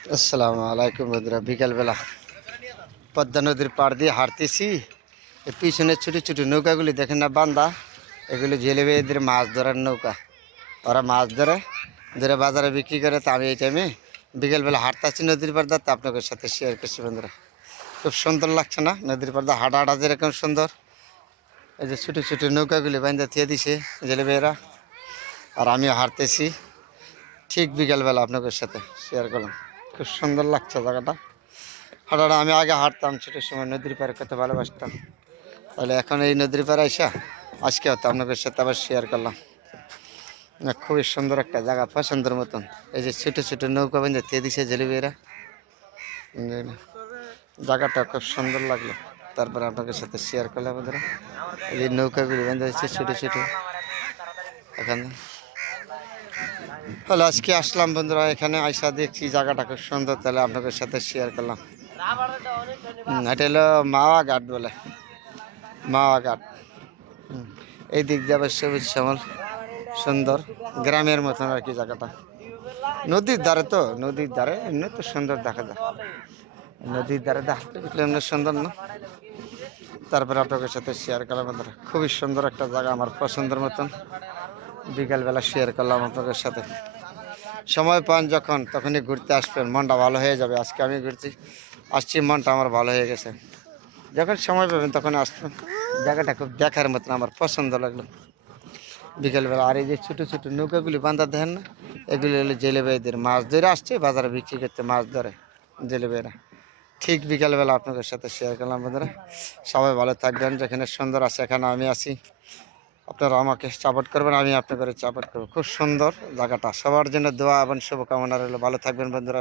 আসসালামু আলাইকুম বন্ধুরা, বিকালবেলা পদ্মা নদীর পাড় দিয়ে হাঁটতেছি। এই পিছনে ছোটো ছোটো নৌকাগুলি দেখেন না বান্দা, এগুলো জেলেবে এদের মাছ ধরার নৌকা। ওরা মাছ ধরে ধরে বাজারে বিক্রি করে। তা আমি এই টাইমে বিকেলবেলা হাঁটতেছি নদীর পাড়, তা আপনাদের সাথে শেয়ার করছি বন্ধুরা। খুব সুন্দর লাগছে না নদীর পাড় হাঁটা হাঁটা যেরকম সুন্দর। এই যে ছোটো ছোটো নৌকাগুলি বান্ধা থিয়ে দিছে জেলেবেরা, আর আমিও হাঁটতেছি ঠিক বিকালবেলা আপনাদের সাথে শেয়ার করলাম। খুব সুন্দর লাগছে জায়গাটা হাঁটাটা। আমি আগে হাঁটতাম ছোটোর সময়, নদীর পাড়ে কত ভালোবাসতাম। তাহলে এখন এই নদীর পাড়ে আইসা আজকে হয়তো আপনাদের সাথে আবার শেয়ার করলাম। না, খুবই সুন্দর একটা জায়গা, পছন্দের মতন। এই যে ছোটো ছোটো নৌকা বেঁধে দিয়ে দিছে জেলেবিরা, জায়গাটা খুব সুন্দর লাগলো। তারপরে আপনাদের সাথে শেয়ার করলাম বন্ধুরা। এই যে নৌকাগুলি বেঁধে দিচ্ছে ছোটো ছোটো এখানে। হলো আজকে আসলাম বন্ধুরা, এখানে আইসা দেখছি জায়গাটা খুব সুন্দর, তাহলে আপনাদের সাথে শেয়ার করলাম। এটা হলো মাওয়া ঘাট বলে, মাওয়া ঘাট। এই দিক দিয়ে আবার সবুজ শ্যামল সুন্দর গ্রামের মতন আর কি জায়গাটা। নদীর ধারে তো, নদীর ধারে এমনি তো সুন্দর দেখা যায়। নদীর ধারে দেখতে এমনি সুন্দর না। তারপরে আপনাদের সাথে শেয়ার করলাম বন্ধুরা, খুবই সুন্দর একটা জায়গা, আমার পছন্দের মতন। বিকালবেলা শেয়ার করলাম আপনাদের সাথে। সময় পান যখন তখনই ঘুরতে আসবেন, মনটা ভালো হয়ে যাবে। আজকে আমি আসছি, মনটা আমার ভালো হয়ে গেছে। যখন সময় পাবেন তখন আসবেন, জায়গাটা খুব দেখার মতন, আমার পছন্দ লাগলো বিকেলবেলা। আর এই যে ছোটো ছোটো নৌকাগুলি বান্ধা দেখেন না, এগুলি হলো জেলেবেদের মাছ ধরে আসছে বাজারে বিক্রি করতে, মাছ ধরে জেলেবেরা। ঠিক বিকেলবেলা আপনাদের সাথে শেয়ার করলাম বন্ধুরা। সবাই ভালো থাকবেন, যেখানে সুন্দর আছে এখানে আমি আছি। আপনারা আমাকে সাপোর্ট করবেন, আমি আপনাদের সাপোর্ট করবো। খুব সুন্দর জায়গাটা, সবার জন্য দোয়া এবং শুভকামনা রইল। ভালো থাকবেন বন্ধুরা।